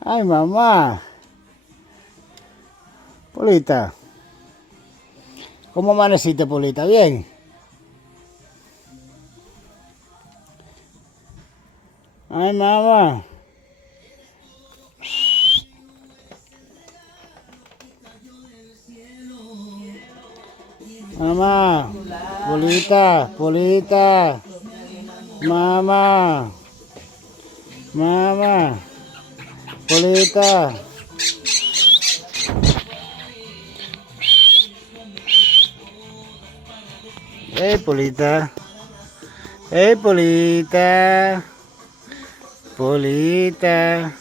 Ay, mamá. Polita. ¿Cómo amaneciste, Polita? ¿Bien? Ay, mamá. Mamá. Polita, Polita. Mamá. Mamá. Polita. Hey, Polita. Hey, Polita. Polita.